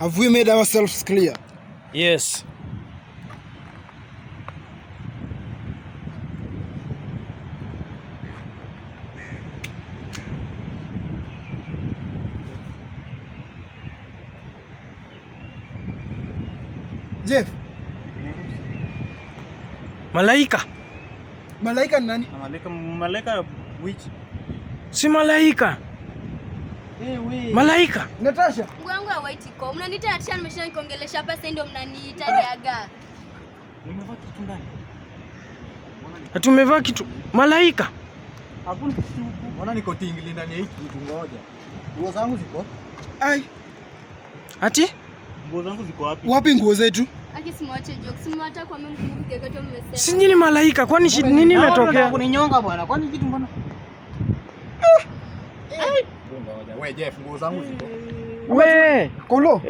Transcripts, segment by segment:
Have we made ourselves clear? Yes. Jeff. Malaika. Malaika ni nani? Malaika which? Si malaika. Malaika. Natasha. Mwangu hawaitiko. Mnaniita Natasha, nimesha niongelesha hapa sasa ndio mnaniita Riaga. Nimevaa kitu ndani. Tumevaa kitu. Malaika. Hakuna kitu huku. Mbona niko tingili ndani ya hiki kitu ngoja. Nguo zangu ziko? Ai. Ati? Nguo zangu ziko wapi? Wapi nguo zetu? Akisimuache jokes. Simwata kwa mimi mkumbuke kama mmesema. Si nyinyi malaika, kwani nini imetokea? Kuninyonga bwana. Kwani kitu mbona? Wewe Jeff, nguo zangu ziko. We, Kolo.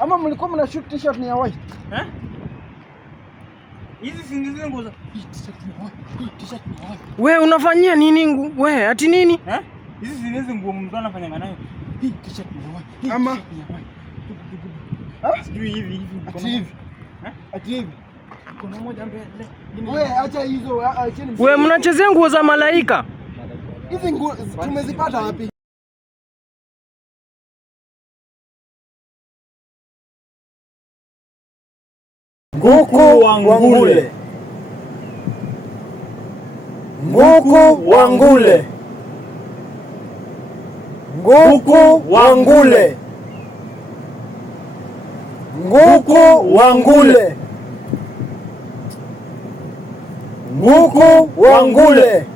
Ama mlikuwa mna shoot t-shirt ni ya white? Hizi si ndizo nguo za t-shirt ni white. We unafanyia nini we? Ati nini? Hizi si ndizo nguo mtu anafanya nayo. Hii t-shirt ni white. Ama sijui hivi. Ati hivi. Kuna moja mbele. We, acha hizo, acheni. We mnachezea nguo za malaika. Hizi nguo tumezipata wapi? Nguku wa Ngole. Nguku wa Ngole. Nguku wa Ngole. Nguku wa Ngole. Nguku wa Ngole.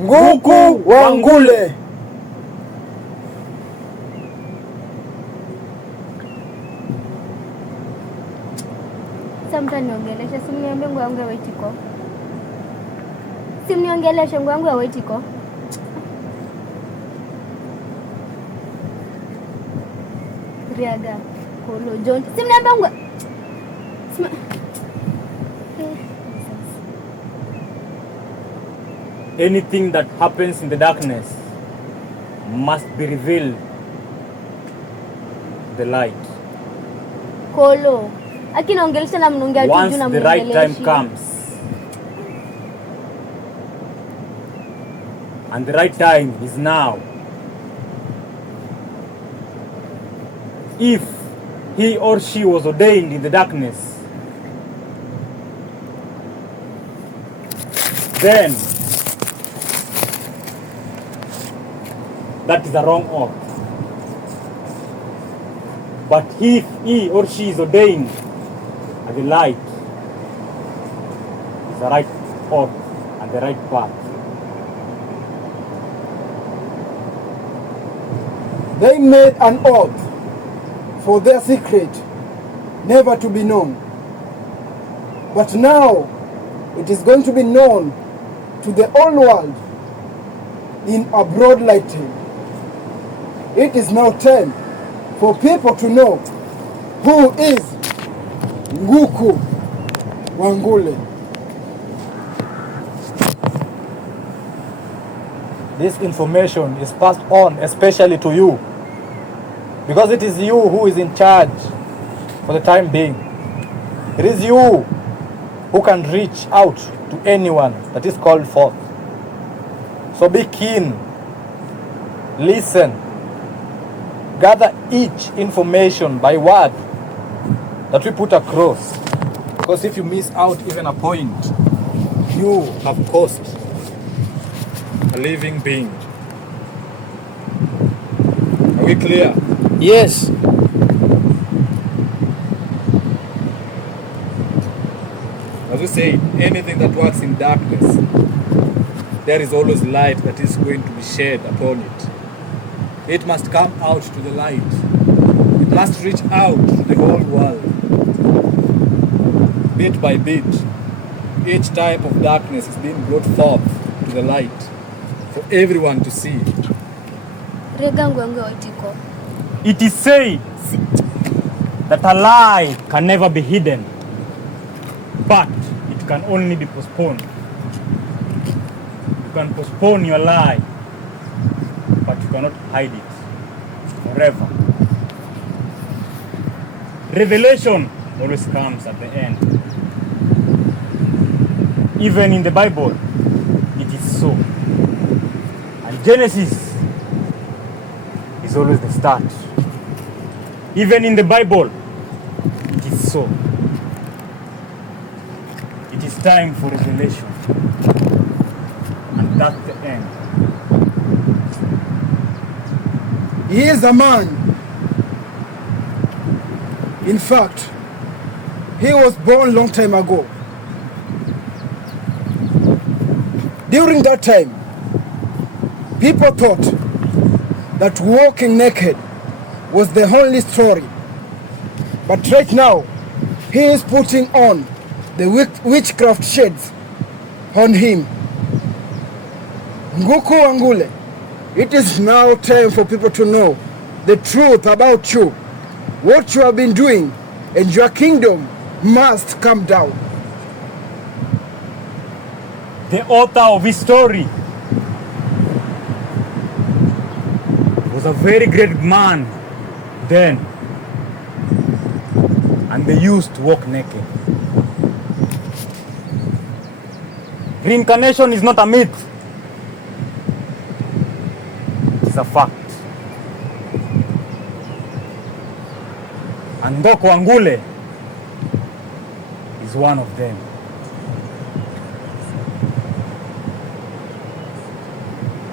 Nguku wa Ngole. Samta niongelesha, simniambie nguo yangu ya white iko. Simniongelesha nguo yangu ya white iko. Riaga, Kolo, John. Simniambie nguo. Anything that happens in the darkness must be revealed to the light. Kolo. Akinaongelesha na mnaongea tu Once na the right time comes. And the right time is now. If he or she was ordained in the darkness, then that is a wrong oath. But if he or she is ordained at the light, is the right oath and the right path. They made an oath for their secret never to be known. But now it is going to be known to the whole world in a broad lighting. It is now time for people to know who is Nguku wa Ngole. This information is passed on especially to you, because it is you who is in charge for the time being. It is you who can reach out to anyone that is called forth. So be keen, listen, gather each information by word that we put across, because if you miss out even a point, you have cost a living being. Are we clear? Yes. As we say, anything that works in darkness, there is always light that is going to be shed upon it. It must come out to the light. It must reach out to the whole world. Bit by bit, each type of darkness is being brought forth to the light for everyone to see. It is said that a lie can never be hidden, but it can only be postponed. You can postpone your lie, but you cannot hide it. forever. Revelation always comes at the end. Even in the Bible, it is so. And Genesis is always the start. Even in the Bible, it is so. It is time for revelation. And that's the end. He is a man. In fact, he was born long time ago. During that time, people thought that walking naked was the only story. But right now, he is putting on the witchcraft shades on him. Nguku Ngole, it is now time for people to know the truth about you, what you have been doing, and your kingdom must come down. The author of his story was a very great man then, and they used to walk naked. Reincarnation is not a myth, it's a fact. And Nguku Ngole is one of them.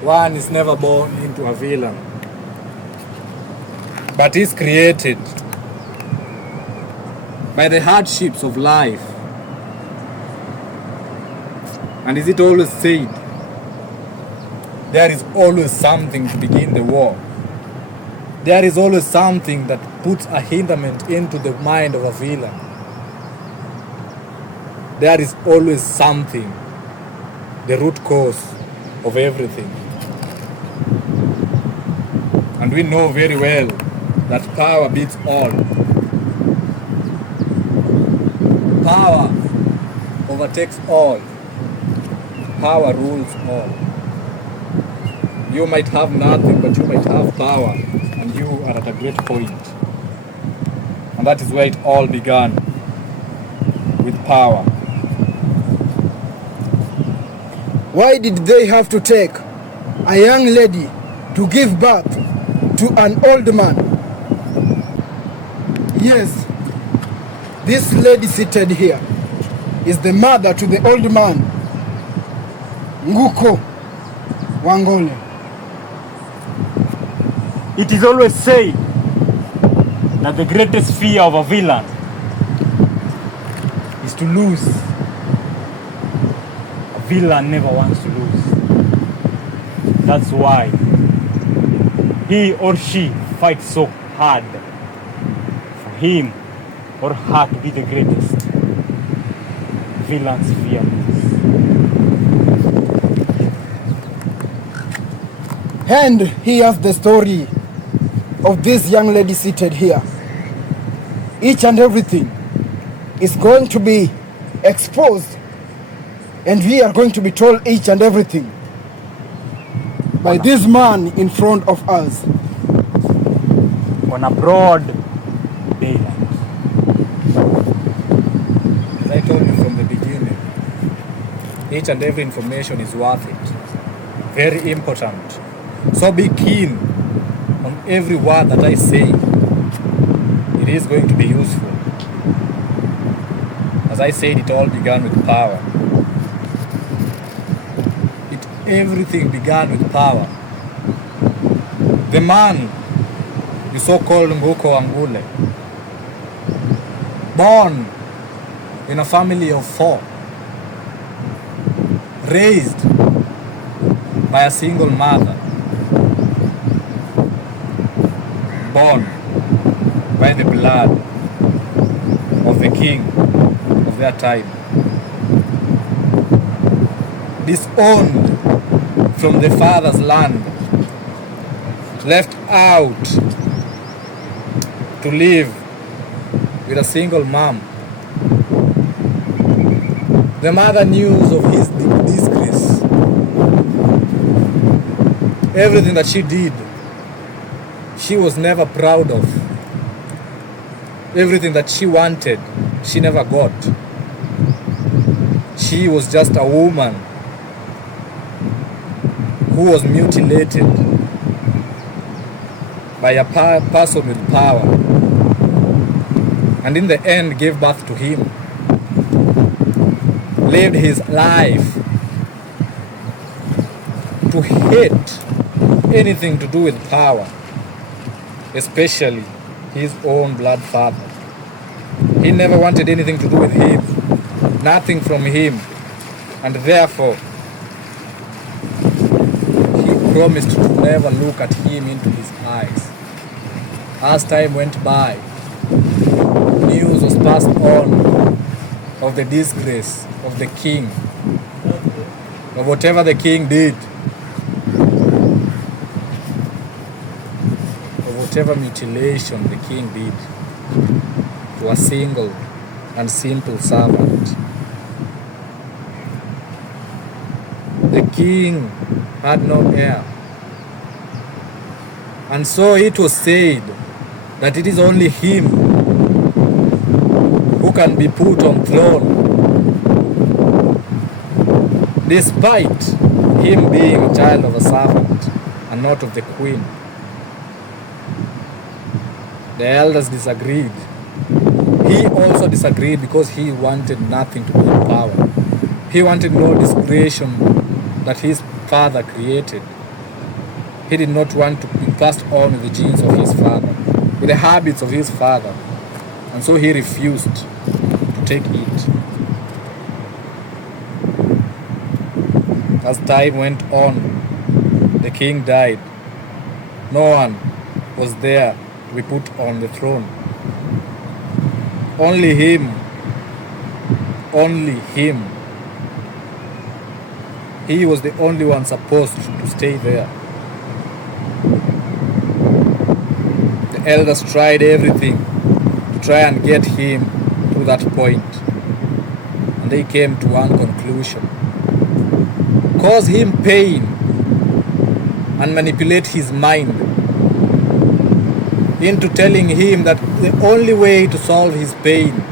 One is never born into a villain, but is created by the hardships of life. And is it always said, there is always something to begin the war. There is always something that puts a hindrance into the mind of a villain. There is always something, the root cause of everything. And we know very well that power beats all. Power overtakes all. Power rules all. You might have nothing, but you might have power, and you are at a great point. And that is where it all began, with power. Why did they have to take a young lady to give birth to an old man? Yes, this lady seated here is the mother to the old man, Nguku Ngole. It is always said that the greatest fear of a villain is to lose. A villain never wants to lose. That's why he or she fights so hard for him or her to be the greatest. Villains fear lose. And here's the story of this young lady seated here. Each and everything is going to be exposed, and we are going to be told each and everything by this man in front of us. On a broad daylight. As I told you from the beginning, each and every information is worth it. Very important. So be keen on every word that I say. It is going to be useful. As I said, it all began with power. Everything began with power. The man you so-called Nguku Ngole, born in a family of 4, raised by a single mother, born by the blood of the king of their time, disowned from the father's land, left out to live with a single mom. The mother knew of his disgrace. Everything that she did, she was never proud of. Everything that she wanted, she never got. She was just a woman who was mutilated by a person with power, and in the end gave birth to him, lived his life to hate anything to do with power, especially his own blood father. He never wanted anything to do with him, nothing from him, and therefore he promised to never look at him into his eyes. As time went by, news was passed on of the disgrace of the king, of whatever the king did, of whatever mutilation the king did to a single and simple servant. The king had no heir, and so it was said that it is only him who can be put on throne, despite him being a child of a servant and not of the queen. The elders disagreed. He also disagreed because he wanted nothing to do with power. He wanted no discretion that his father created. He did not want to be passed on with the genes of his father, with the habits of his father, and so he refused to take it. As time went on, the king died. No one was there to be put on the throne. Only him. Only him. He was the only one supposed to stay there. The elders tried everything to try and get him to that point, and they came to one conclusion: cause him pain and manipulate his mind into telling him that the only way to solve his pain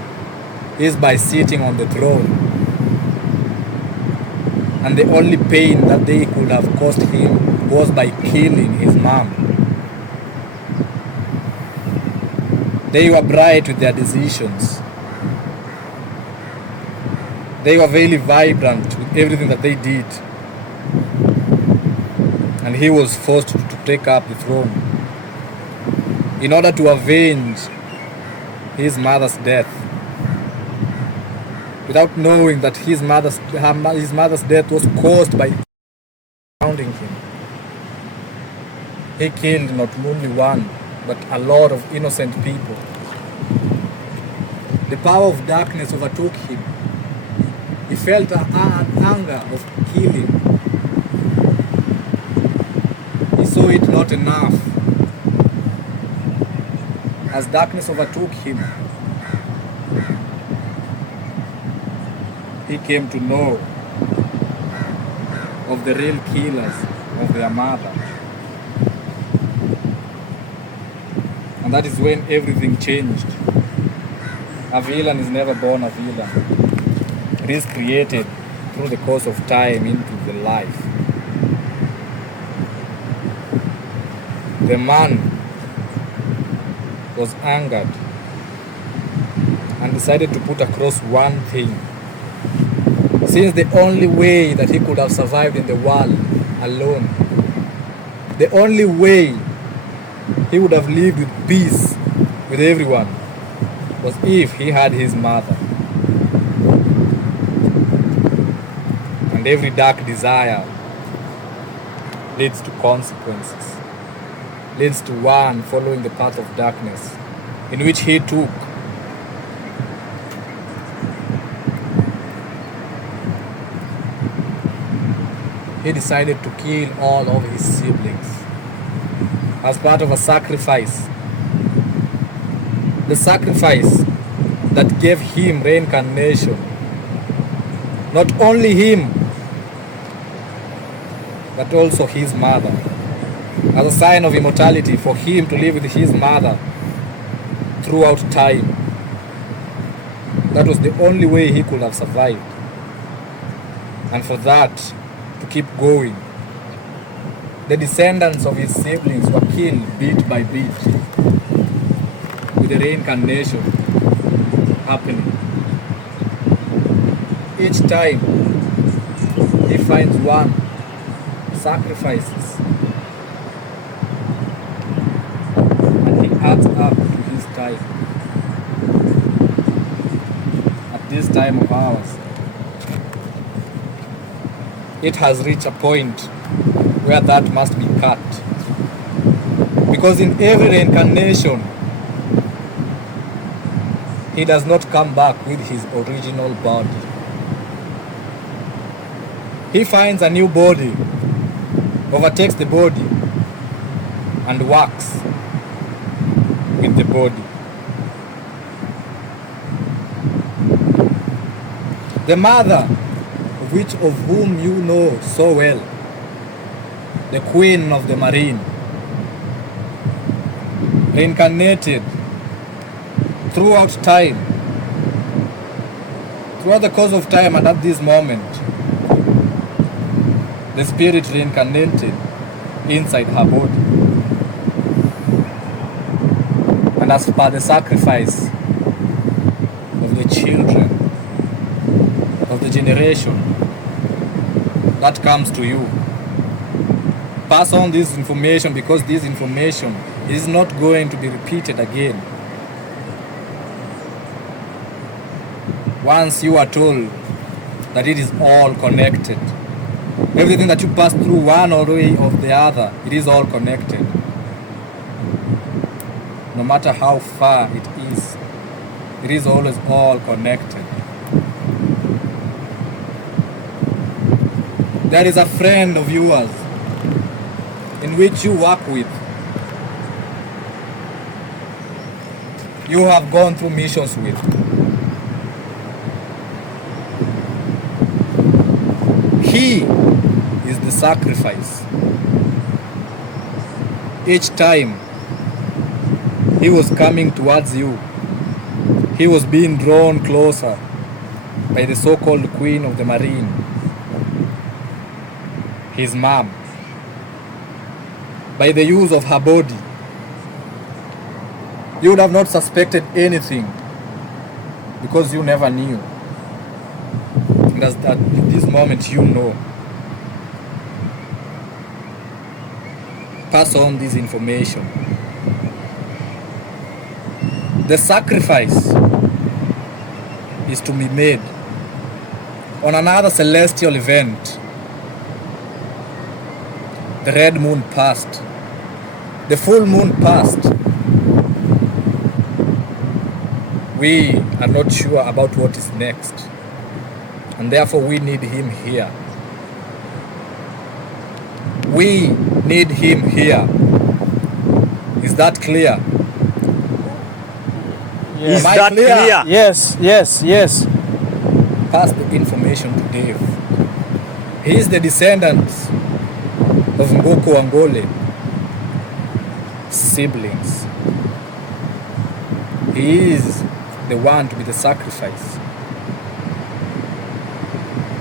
is by sitting on the throne, and the only pain that they could have caused him was by killing his mom. They were bright with their decisions. They were very vibrant with everything that they did, and he was forced to take up the throne in order to avenge his mother's death, without knowing that his mother's death was caused by surrounding him. He killed not only one, but a lot of innocent people. The power of darkness overtook him. He felt an anger of killing. He saw it not enough. As darkness overtook him, he came to know of the real killers of their mother. And that is when everything changed. A villain is never born a villain. It is created through the course of time into the life. The man was angered and decided to put across one thing. Since the only way that he could have survived in the world alone, the only way he would have lived with peace with everyone, was if he had his mother. And every dark desire leads to consequences, leads to one following the path of darkness, in which he took. He decided to kill all of his siblings as part of a sacrifice. The sacrifice that gave him reincarnation. Not only him, but also his mother. as a sign of immortality for him to live with his mother throughout time. That was the only way he could have survived. And for that to keep going, the descendants of his siblings were killed bit by bit, with the reincarnation happening. Each time he finds one, sacrifices, and he adds up to his time. At this time of ours, it has reached a point where that must be cut. Because in every reincarnation, he does not come back with his original body. He finds a new body, overtakes the body, and works with the body. The mother, of whom you know so well, the queen of the marine, reincarnated throughout time, throughout the course of time, and at this moment, the spirit reincarnated inside her body. And as per the sacrifice of the children, of the generation that comes to you, pass on this information, because this information is not going to be repeated again. Once you are told that it is all connected, everything that you pass through one or way or the other, it is all connected. No matter how far it is always all connected. There is a friend of yours in which you work with. You have gone through missions with. He is the sacrifice. Each time he was coming towards you, he was being drawn closer by the so-called queen of the marine, his mom, by the use of her body. You would have not suspected anything, because you never knew. And at this moment you know. Pass on this information. The sacrifice is to be made on another celestial event. The red moon passed. The full moon passed. We are not sure about what is next, and therefore we need him here. We need him here. Is that clear? Is Am I that clear? clear? Yes, yes, yes. Pass the information to Dave. He is the descendant of Nguku and Ngole siblings. He is the one to be the sacrifice.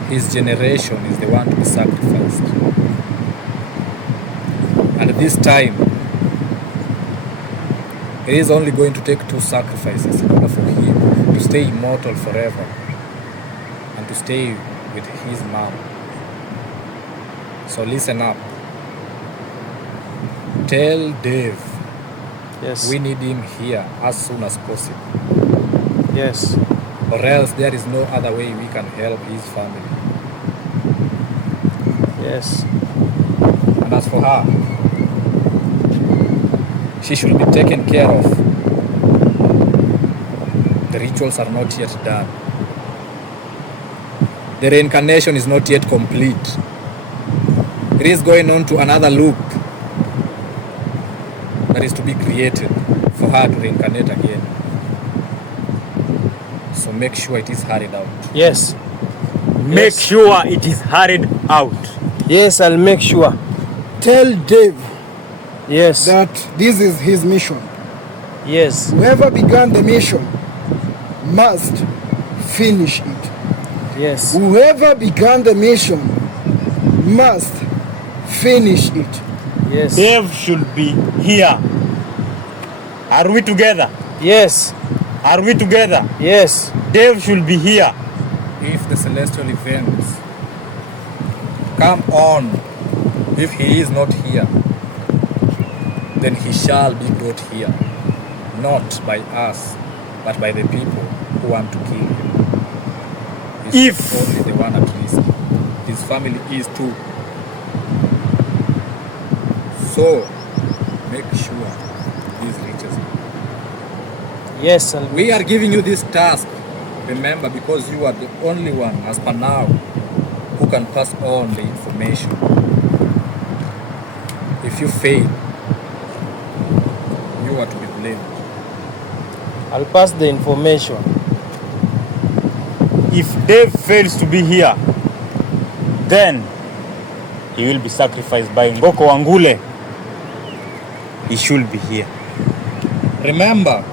His generation is the one to be sacrificed. And this time, it is only going to take 2 sacrifices in order for him to stay immortal forever and to stay with his mom. So listen up. Tell Dave Yes. we need him here as soon as possible, Yes. or else there is no other way we can help his family. Yes. And as for her, she should be taken care of. The rituals are not yet done. The reincarnation is not yet complete. It is going on to another loop that is to be created for her to reincarnate again. So make sure it is hurried out. Yes. Make sure it is hurried out. Yes, I'll make sure. Tell Dave Yes. that this is his mission. Yes. Whoever began the mission must finish it. Yes. Whoever began the mission must finish it. Yes. Dave should be here. Are we together? Yes. Are we together? Yes. Dave should be here. If the celestial events come on, if he is not here, then he shall be brought here, not by us, but by the people who want to kill him. He's If- only the one at risk. His family is too. So, make sure this reaches him. Yes. And We are giving you this task, remember, because you are the only one, as per now, who can pass on the information. If you fail, you are to be blamed. I'll pass the information. If Dave fails to be here, then he will be sacrificed by Ngule. He should be here. Remember,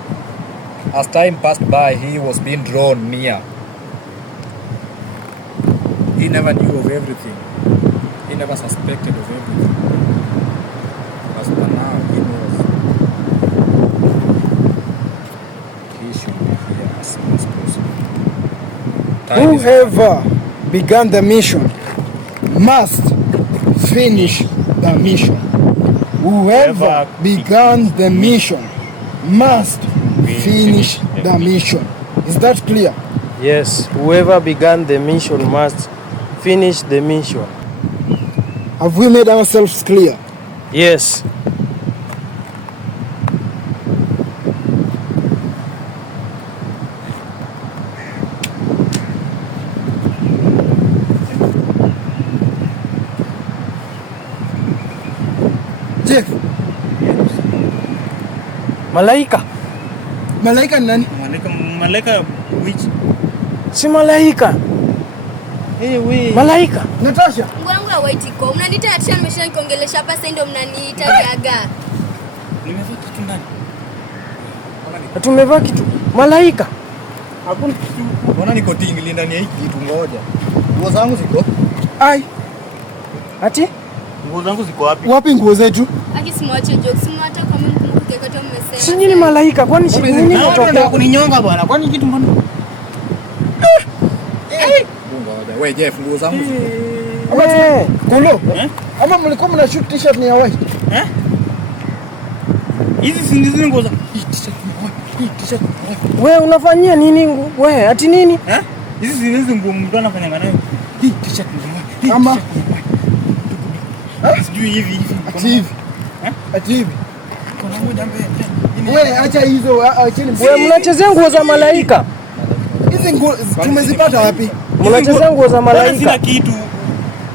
as time passed by, he was being drawn near. He never knew of everything. He never suspected of everything. As per now, he knows. He should be here as soon as possible. Time is- Whoever began the mission must finish the mission. Whoever began the mission must finish the mission. Is that clear? Yes. Whoever began the mission must finish the mission. Have we made ourselves clear? Yes. Jeff, Malaika. malaika ni nani? Malaika which? Si malaika. Malaika. Natasha. Mungu wangu ya white iko. Mnaniita Atisha nimeshinda nikiongelesha hapa sasa ndio mnaniita Gaga. Nimevaa kitu ndani. Tumevaa kitu. Malaika. Hakuna kitu. Mbona niko tingili ndani ya hiki kitu? Ngoja. Nguo zangu ziko? Ai, Ati? Nguo zangu ziko wapi? wapi nguo zetu? Akisimuache jokes, simwacha kwa mimi mkumbuke kati mmesema. Si nyinyi malaika kwani si nini Nataka kutokea? kuninyonga bwana. Kwani kitu mbona? Ngoja. Wewe Jeff, nguo zangu ziko? Eh, Kolo. Ama mlikuwa mna shoot t-shirt ni ya white? Hizi si ndizo nguo za we unafanyia nini we? Ati nini? hizi si ndizo nguo mtu anafanya nayo. Hii t-shirt ni Ama sijui hivi. ati hivi. Ati hivi. Wewe acha hizo, acheni. We mnachezea nguo za malaika. Hizi nguo tumezipata wapi? Mnachezea nguo za Sina malaika. kitu.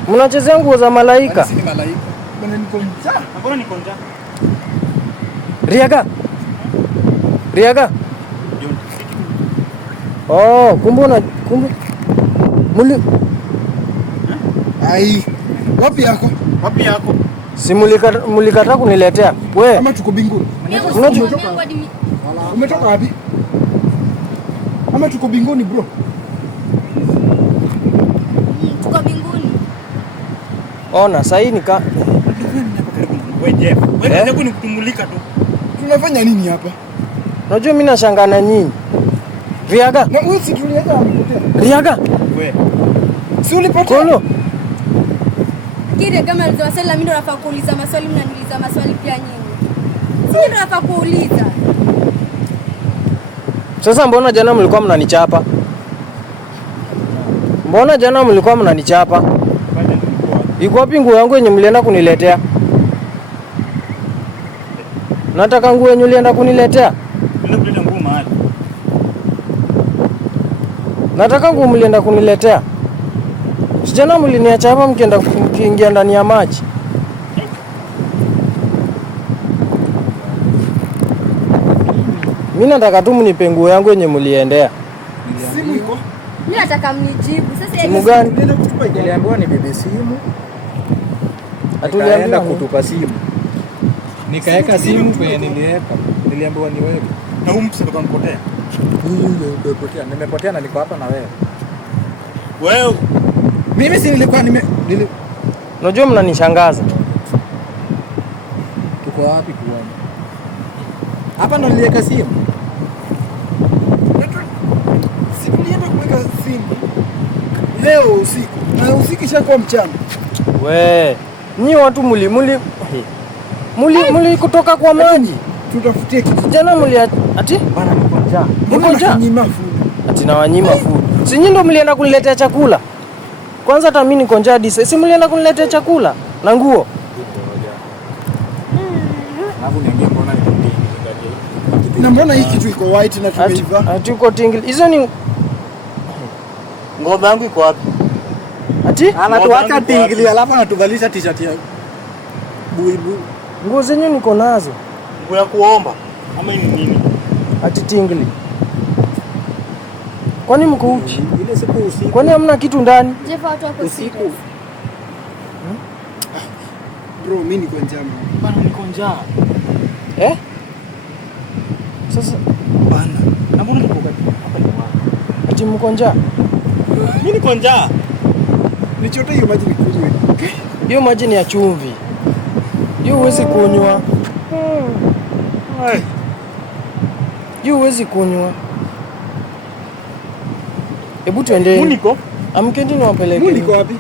Mnachezea nguo za malaika. Si ni malaika. Bwana niko njaa. Mbona niko njaa? Riaga. Riaga. Oh, kumbe muli Ai. Wapi yako? Wapi yako? si mulikata kuniletea. We, Ama tuko binguni? Umetoka wapi? Ama tuko binguni bro? Tuko mbinguni. ona sasa nika Wewe Jeff. Wewe Eh? kazi yako ni kutumulika tu. Tunafanya nini hapa? unajua mimi nashangaa na nyinyi. Riaga. Na wewe si tuliacha amepotea. Riaga. Wewe. Si ulipotea? Kolo. Kile kama nilizowasali mimi ndo nafaa kuuliza maswali, mnaniuliza maswali pia nyinyi. Sisi ndo nafaa kuuliza. Sasa mbona jana mlikuwa mnanichapa? Mbona jana mlikuwa mnanichapa? Iko wapi nguo yangu yenye mlienda kuniletea? Nataka nguo yenye ulienda kuniletea. Ndio kuleta nguo mahali. Nataka nguo mlienda kuniletea. Sijana mliniacha hapa mkiingia ndani ya maji. Mimi nataka tu mnipe nguo yangu yenye mliendea. Simu iko? Mimi nataka mnijibu. Sasa Simu gani? Nenda kutupa ile. Niliambiwa ni bibi simu. Hatuliambiwa Nikaenda nini? kutupa simu. Nikaeka simu kwenye niliweka. Niliambiwa niweke. Na huyu mtu tukampotea. Nimepotea. Nimepotea na niko hapa na wewe. Wewe. Mimi si nilikuwa Unajua mnanishangaza. Tuko wapi kuona? Hapa ndo niliweka simu. Sikulienda kuweka simu leo usiku na usiku ishakuwa mchana. We, nyi watu muli kutoka kwa maji. Tutafutie kitu. Jana ati Bana niko njaa. niko njaa. Kunyima food. Ati na wanyima food. Si nyinyi ndo mlienda kuniletea chakula. Kwanza hata mimi niko njaa disa. Si mlienda kuniletea chakula na nguo. Alafu niambia mbona niko tingi. Na mbona hii kitu iko white na tumeiva? Ati uko tingili. Hizo ni Ng'ombe yangu iko wapi? ati Anatuacha tingili alafu anatuvalisha t-shirt ya buibu. nguo zenyu niko nazo. Nguo ya kuomba. Ama ni nini? Ati tingili. Kwani mko uchi? Ile siku usiku. Kwani hamna kitu ndani? Jeff watu wako Usiku. serious. Bro, mimi niko njaa. Bana niko njaa. Sasa Bana. Na mbona niko hapa ni wapi? ati mko njaa? Mimi niko njaa. Nichote hiyo maji nikunywe. Hiyo maji ni ya chumvi. Hiyo huwezi kunywa. Hiyo huwezi kunywa. Hebu tuendeni. Muniko? Amkeni niwapeleke. Mimi niko wapi?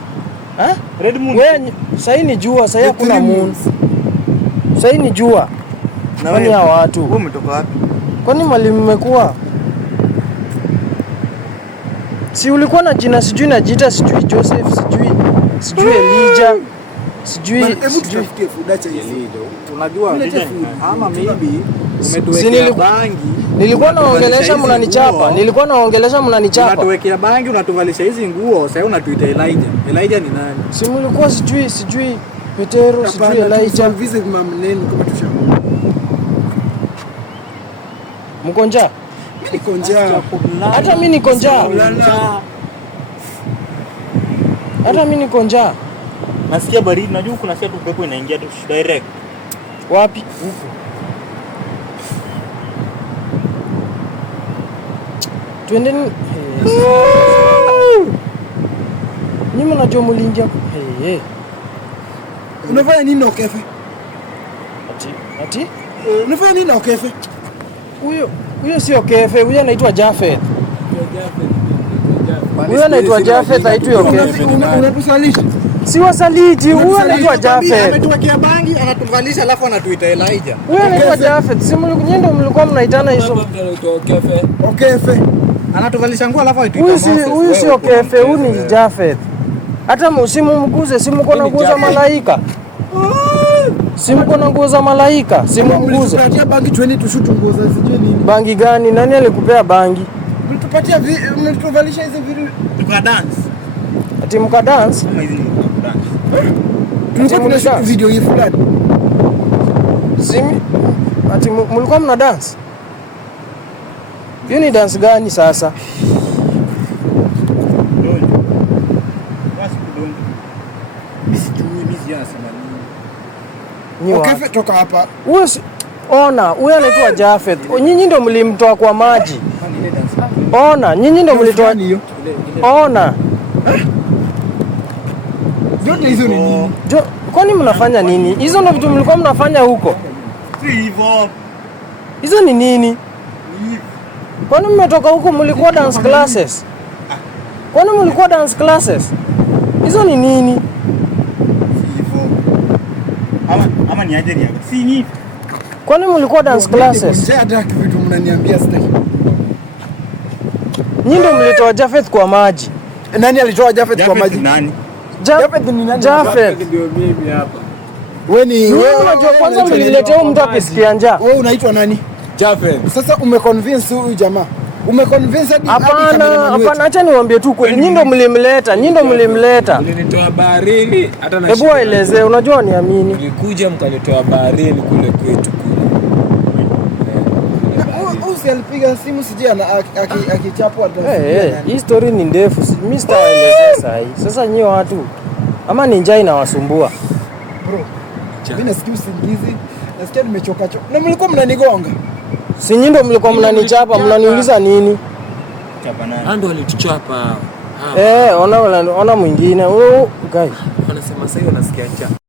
Ha? Red Moon. Wewe sasa ni jua, sasa hakuna The moon. Sasa ni jua. Na Kwani wewe? hawa watu? Wewe umetoka wapi? Kwani mwalimu mmekuwa? Si ulikuwa na jina sijui najiita sijui Joseph sijui Elijah sijui Hebu tutafutie food acha hizo. Unajua ama maybe Si umetuwekea niliku- bangi. nilikuwa naongelesha mnanichapa. Nilikuwa naongelesha mnanichapa. Unatuwekea bangi, unatuvalisha hizi nguo, sasa unatuita Elijah. Elijah ni nani? Si mlikuwa sijui Petero sijui Elijah. Visit mamneni kama tushamu. Mko njaa? Mimi niko njaa. Hata mimi niko njaa. Hata mimi niko njaa. Nasikia baridi, najua kuna sikia tu pepo inaingia tu direct. Wapi? Huko. Twendeni. Nyinyi mnajua mliingia. Unafanya nini na Okefe? Ati? Unafanya nini na Okefe? Huyo sio Kefe, huyo anaitwa Jafet. Huyo anaitwa Jafet, haitwi Okefe. Unatusalisha? Si wasaliji, huyo anaitwa Jafet. Ametuwekea bangi, anatuvalisha alafu anatuita Elijah. Huyo anaitwa Jafet. Si mlikuwa mnaitana hizo. Okefe. Anatuvalisha nguo alafu anaituita Moses. Huyu sio Kefe, huyu ni Jafet. Hata msimguze, si mko na nguo za malaika. Si mko na nguo za malaika, si mguze. Tupatia bangi 20 tushutu nguo za sijui nini. Bangi gani? Nani alikupea bangi? Mlitupatia mlituvalisha hizo vitu. Tuka dance. Ati mka dance? Kama hizi ni dance. Tulikuwa Ati tunashoot mlidance? video hii fulani. Ati mlikuwa mna dance? Hiyo ni dance gani sasa? Don't. What's don't? Mimi sijui anasema nini. Okefe toka hapa. Huyo ona, huyo anaitwa Jafet. Nyinyi ndio mlimtoa kwa maji. Ona, nyinyi ndio mlitoa. Ona. Zote hizo ni nini? Kwani mnafanya nini? Hizo ndio vitu mlikuwa mnafanya huko. Si hivyo. Hizo ni nini? Kwani mmetoka huko mlikuwa dance classes? Kwani mlikuwa dance classes? Hizo ni nini? Si hivyo. Ama ni aje ni hapa. Si hivi. Kwani mlikuwa dance classes? Mzee hata vitu mnaniambia sitaki. Nyinyi ndio mlitoa Jafet kwa maji. Nani alitoa Jafet kwa maji? Nani? Jafet ni nani? Jafet. Ndio mimi hapa. Wewe unajua kwanza mliletea huyu mtu akisikia njaa. Wewe unaitwa nani? Jafet. Sasa umeconvince huyu jamaa. Umeconvince hadi Hapana, acha niwaambie tu kweli. Nyinyi ndio mlimleta. Mlinitoa baharini hata na Hebu waelezee, unajua niamini. Mlikuja mkanitoa baharini kule kwetu kule. alipiga simu sije akichapwa hii story ni ndefu. Mimi sitaelezea sasa hii. Sasa nyinyi watu ama ni njaa inawasumbua. Bro, mimi nasikia usingizi Nasikia nimechoka choka. Na mlikuwa mnanigonga. Si nyinyi ndio mlikuwa mnanichapa, mnaniuliza nini? Chapa nani? Ndio alituchapa. Ona mwingine. Guys. Wanasema sasa hiyo nasikia cha.